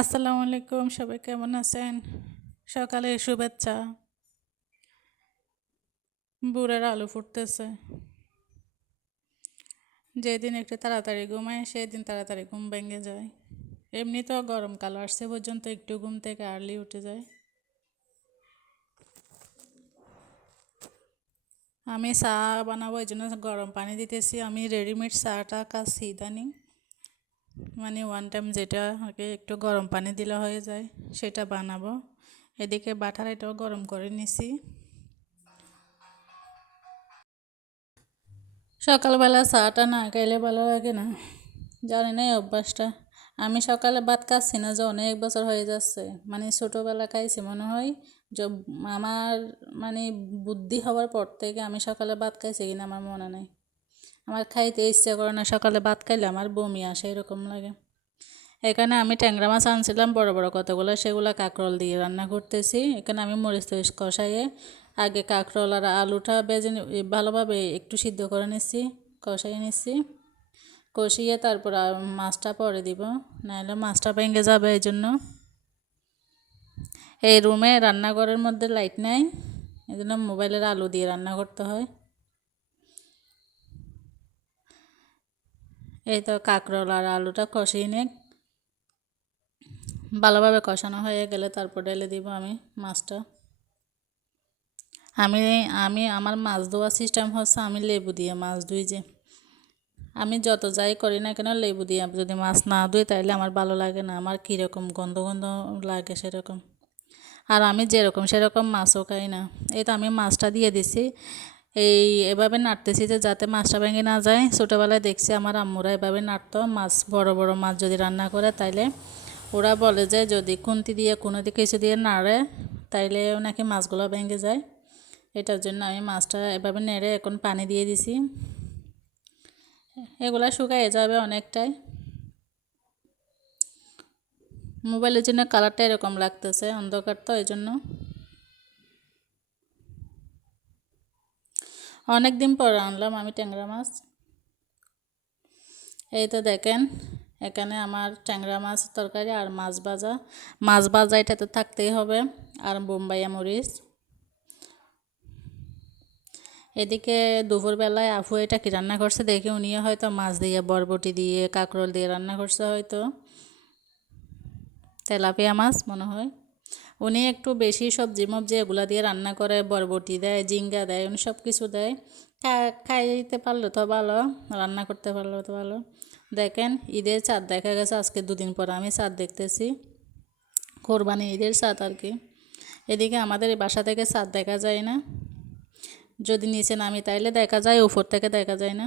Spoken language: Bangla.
আসসালামু আলাইকুম, সবাই কেমন আছেন? সকালের শুভেচ্ছা। ভোরের আলো ফুটতেছে। যেদিন একটু তাড়াতাড়ি ঘুমায় সেদিন তাড়াতাড়ি ঘুম ভেঙে যায়। এমনিতেও গরমকাল আসছে পর্যন্ত একটু ঘুম থেকে আর্লি উঠে যায়। আমি চা বানাবো, এই জন্য গরম পানি দিতেছি। আমি রেডিমেড চাটা খাচ্ছি ইদানিং। মানে ওয়ান টাইম যেটা আগে একটু গরম পানি দিলে হয়ে যায় সেটা বানাবো। এদিকে বাটার এটাও গরম করে নিছি। সকালবেলা চাটা না খাইলে ভালো লাগে না, জানি না এই অভ্যাসটা। আমি সকালে ভাত খাচ্ছি না যে অনেক বছর হয়ে যাচ্ছে, মানে ছোটোবেলা খাইছি মনে হয়। যে আমার মানে বুদ্ধি হওয়ার পর থেকে আমি সকালে ভাত খাইছি কিনা আমার মনে নেই। আমার খাইতে ইচ্ছে করে না, সকালে ভাত খাইলে আমার বমি আসে এরকম লাগে। এখানে আমি ট্যাংরা মাছ আনছিলাম বড় বড় কতগুলো, সেগুলো কাঁকরোল দিয়ে রান্না করতেছি। এখানে আমি মরিচ টরিচ কষাইয়ে আগে কাঁকরোল আর আলুটা ভালোভাবে একটু সিদ্ধ করে নিচ্ছি, কষাইয়ে নিচ্ছি। কষিয়ে তারপর মাছটা পরে দিব, নাহলে মাছটা ভেঙে যাবে। এই জন্য এই রুমে রান্নাঘরের মধ্যে লাইট নেই, এই জন্য মোবাইলের আলো দিয়ে রান্না করতে হয়। এই তো কাঁকরোল আর আলুটা কষিয়ে নিয়ে ভালোভাবে কষানো হয়ে গেলে তারপর ঢেলে দিব আমি মাছটা। আমি আমি আমার মাছ ধোয়ার সিস্টেম হচ্ছে আমি লেবু দিয়ে মাছ ধুই। যে আমি যত যাই করি না কেন লেবু দিয়ে যদি মাছ না ধুই তাহলে আমার ভালো লাগে না, আমার কীরকম গন্ধ গন্ধ লাগে সেরকম। আর আমি যেরকম সেরকম মাছও খাই না। এই তো আমি মাছটা দিয়ে দিছি, এভাবে নাড়তেছি যে যাতে মাছটা ভেঙে না যায়। ছোটোবেলায় দেখছি আমার আম্মুরা এভাবে নাড়তো মাছ, বড় বড় মাছ যদি রান্না করে তাইলে ওরা বলে যে যদি খুন্তি দিয়ে কোনো দিকে কিছু দিয়ে নাড়ে তাইলে নাকি মাছগুলো ভেঙে যায়। এটার জন্য আমি মাছটা এভাবে নেড়ে এখন পানি দিয়ে দিছি। এগুলা শুকায় যাবে অনেকটাই। মোবাইলের জন্য কালারটা এরকম লাগতেছে, অন্ধকার তো এই জন্য। অনেক দিন পর আনলাম আমি ট্যাংরা মাছ। এই তো দেখেন, এখানে আমার ট্যাংরা মাছ তরকারি আর মাছ ভাজা। মাছ ভাজা এটা তো থাকতেই হবে, আর বোম্বাইয়া মরিচ। এদিকে দুপুরবেলায় আফু এটা কি রান্না করছে দেখে উনিও হয়তো মাছ দিয়ে বরবটি দিয়ে কাঁকরোল দিয়ে রান্না করছে, হয়তো তেলাপিয়া মাছ মনে হয়। উনি একটু বেশি সবজি মবজি এগুলা দিয়ে রান্না করে, বরবটি দেয়, জিঙ্গা দেয়, উনি সব কিছু দেয়। খাইতে পারলে তো ভালো, রান্না করতে পারলে তো ভালো। দেখেন ঈদের চাঁদ দেখা গেছে আজকে 2 দিন পর আমি চাঁদ দেখতেছি, কোরবানি ঈদের চাঁদ আর কি। এদিকে আমাদের এই বাসা থেকে চাঁদ দেখা যায় না, যদি নিচে নামি তাইলে দেখা যায়, উপর থেকে দেখা যায় না।